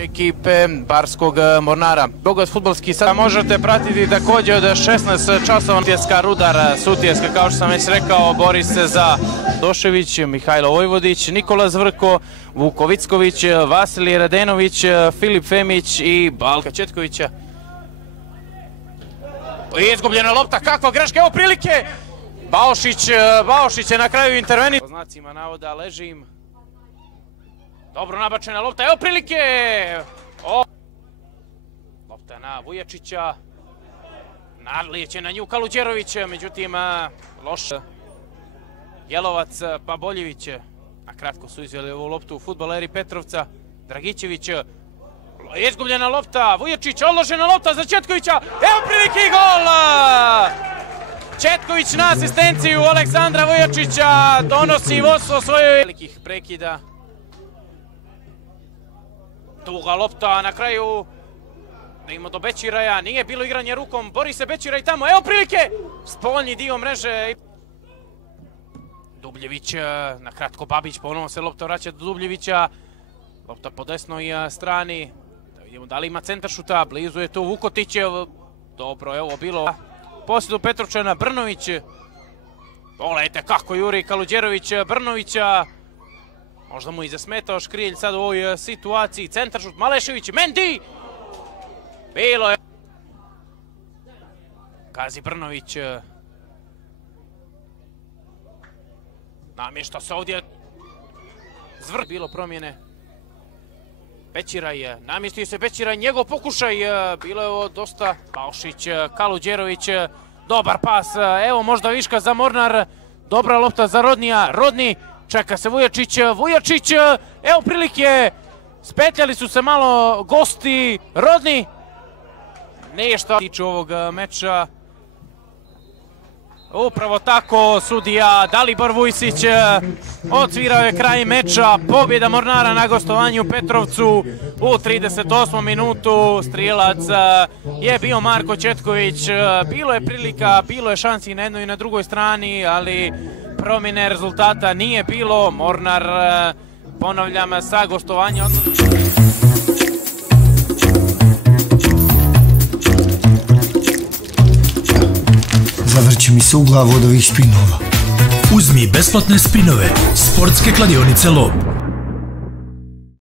ekipe Barskog Mornara. Bogos fudbalski sad možete pratiti također od 16 časova. Sutjeska Rudar, Sutjeska kao što sam već rekao, bori se za Došević, Mihajlo Vojvodić, Nikola Zvrko, Vuko Vicković, Vasilij Radenović, Filip Femić i Balka Četkovića. Izgubljena lopta, kakva greška, evo prilike! Baošić je na kraju intervenirao. Po znacima navoda leži im. Dobro nabačena lopta, evo prilike! Lopta na Vujačića. Nalijeće na nju Kaluđerović, međutim loš. Jelovac pa Boljević. Na kratko su izveli ovu loptu fudbaleri Petrovca. Dragićević. Izgubljena lopta, Vujačić, odložena lopta za Četkovića. Evo prilike i gol! Četković na asistenciju Aleksandra Vujačića donosi vodstvo svojoj velikih prekida. Duga lopta na kraju. Da ima do Bećiraja, nije bilo igranje rukom, bori se Bećiraj tamo, evo prilike! Spoljni dio mreže. Dubljević, na kratko Babić, ponovno se lopta vraća do Dubljevića. Lopta po desnoj strani. Da vidimo da li ima centar šuta, blizu je tu Vukotićev. Dobro je ovo bilo. Posjedu Petrovčana, Brnović. Pogledajte kako juri Kaluđerović Brnovića. Možda mu i zasmetao Škrilj sad u ovoj situaciji. Centar šut, Malešević, Mendi! Bilo je. Gazi Brnović. Namješta se ovdje. Zvrk. Bilo promjene. Bećiraj, namjestio se Bećiraj, njegov pokušaj, bilo je ovo dosta. Baošić, Kaluđerović, dobar pas, evo možda viška za Mornar, dobra lopta za Rodnija, Rodni, čeka se Vujačić, evo prilike, spetljali su se malo gosti, Rodni, ništa tiče ovog meča. Upravo tako, sudija Dalibor Vujsić odsvirao je kraj meča, pobjeda Mornara na gostovanju Petrovcu u 38. minutu. Strijelac je bio Marko Četković, bilo je prilika, bilo je šansi na jednoj i na drugoj strani, ali promjene rezultata nije bilo. Mornar, ponavljam, sa gostovanja. Zavrće mi se u glavu od ovih spinova. Uzmi besplatne spinove Sportske kladionice Lob.